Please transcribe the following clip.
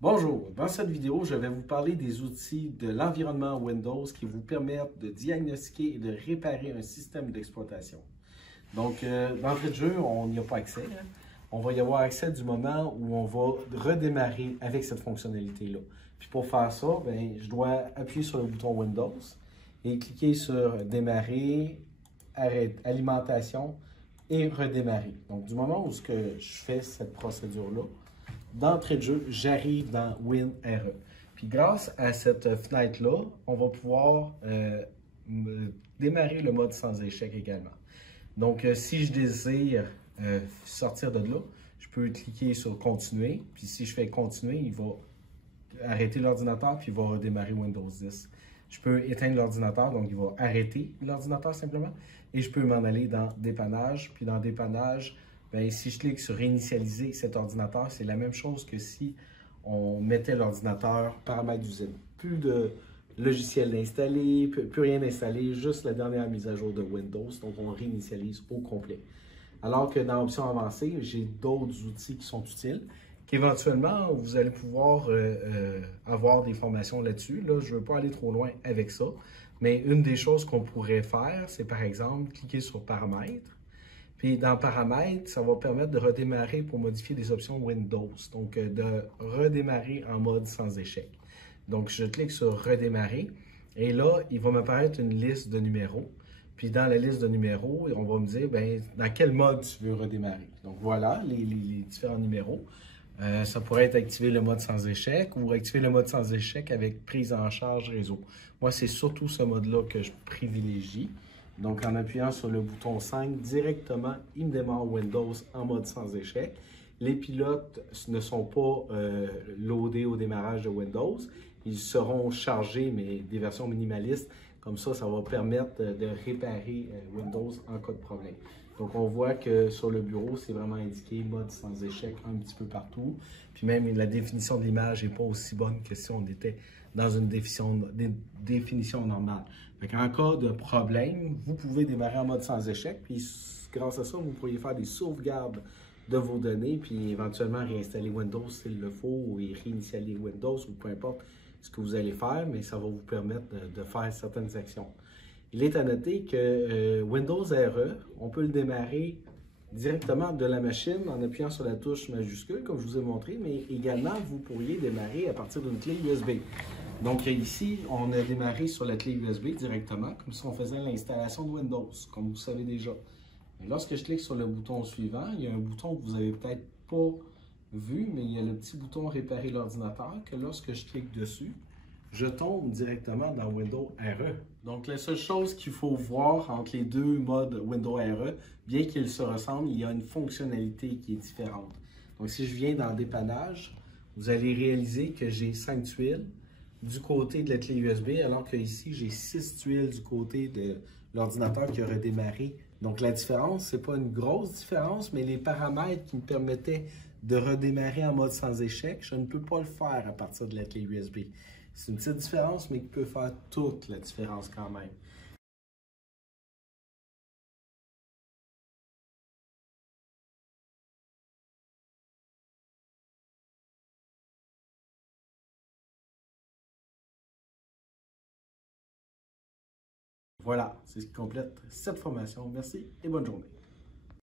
Bonjour, dans cette vidéo, je vais vous parler des outils de l'environnement Windows qui vous permettent de diagnostiquer et de réparer un système d'exploitation. Donc, d'entrée de jeu, on n'y a pas accès. On va y avoir accès du moment où on va redémarrer avec cette fonctionnalité-là. Puis pour faire ça, ben, je dois appuyer sur le bouton Windows et cliquer sur Démarrer, Alimentation et Redémarrer. Donc, du moment où je fais cette procédure-là, d'entrée de jeu, j'arrive dans WinRE. Puis grâce à cette fenêtre-là, on va pouvoir démarrer le mode sans échec également. Donc, si je désire sortir de là, je peux cliquer sur Continuer. Puis si je fais Continuer, il va arrêter l'ordinateur puis il va redémarrer Windows 10. Je peux éteindre l'ordinateur, donc il va arrêter l'ordinateur simplement. Et je peux m'en aller dans Dépannage. Puis dans Dépannage, bien, si je clique sur Réinitialiser cet ordinateur, c'est la même chose que si on mettait l'ordinateur paramètres d'usine. Plus de logiciel installé, plus rien installé, juste la dernière mise à jour de Windows. Donc, on réinitialise au complet. Alors que dans Options avancées, j'ai d'autres outils qui sont utiles, qu'éventuellement, vous allez pouvoir avoir des formations là-dessus. Là, je ne veux pas aller trop loin avec ça, mais une des choses qu'on pourrait faire, c'est par exemple cliquer sur Paramètres. Puis dans Paramètres, ça va permettre de redémarrer pour modifier des options Windows. Donc, de redémarrer en mode sans échec. Donc, je clique sur Redémarrer. Et là, il va m'apparaître une liste de numéros. Puis dans la liste de numéros, on va me dire, bien, dans quel mode tu veux redémarrer. Donc voilà les différents numéros. Ça pourrait être activer le mode sans échec ou activer le mode sans échec avec prise en charge réseau. Moi, c'est surtout ce mode-là que je privilégie. Donc, en appuyant sur le bouton 5, directement, il me démarre Windows en mode sans échec. Les pilotes ne sont pas loadés au démarrage de Windows. Ils seront chargés, mais des versions minimalistes. Comme ça va permettre de réparer Windows en cas de problème. Donc, on voit que sur le bureau, c'est vraiment indiqué mode sans échec un petit peu partout. Puis même, la définition de l'image n'est pas aussi bonne que si on était dans une définition normale. En cas de problème, vous pouvez démarrer en mode sans échec. Puis grâce à ça, vous pourriez faire des sauvegardes de vos données, puis éventuellement réinstaller Windows s'il le faut, ou réinitialiser Windows, ou peu importe ce que vous allez faire, mais ça va vous permettre de faire certaines actions. Il est à noter que Windows RE, on peut le démarrer directement de la machine en appuyant sur la touche majuscule, comme je vous ai montré, mais également, vous pourriez démarrer à partir d'une clé USB. Donc ici, on a démarré sur la clé USB directement, comme si on faisait l'installation de Windows, comme vous savez déjà. Mais lorsque je clique sur le bouton suivant, il y a un bouton que vous n'avez peut-être pas vu, mais il y a le petit bouton Réparer l'ordinateur, que lorsque je clique dessus, je tombe directement dans Windows RE. Donc, la seule chose qu'il faut voir entre les deux modes Windows RE, bien qu'ils se ressemblent, il y a une fonctionnalité qui est différente. Donc, si je viens dans Dépannage, vous allez réaliser que j'ai 5 tuiles du côté de la clé USB, alors que ici, j'ai 6 tuiles du côté de l'ordinateur qui a redémarré. Donc, la différence, ce n'est pas une grosse différence, mais les paramètres qui me permettaient de redémarrer en mode sans échec, je ne peux pas le faire à partir de la clé USB. C'est une petite différence, mais qui peut faire toute la différence quand même. Voilà, c'est ce qui complète cette formation. Merci et bonne journée.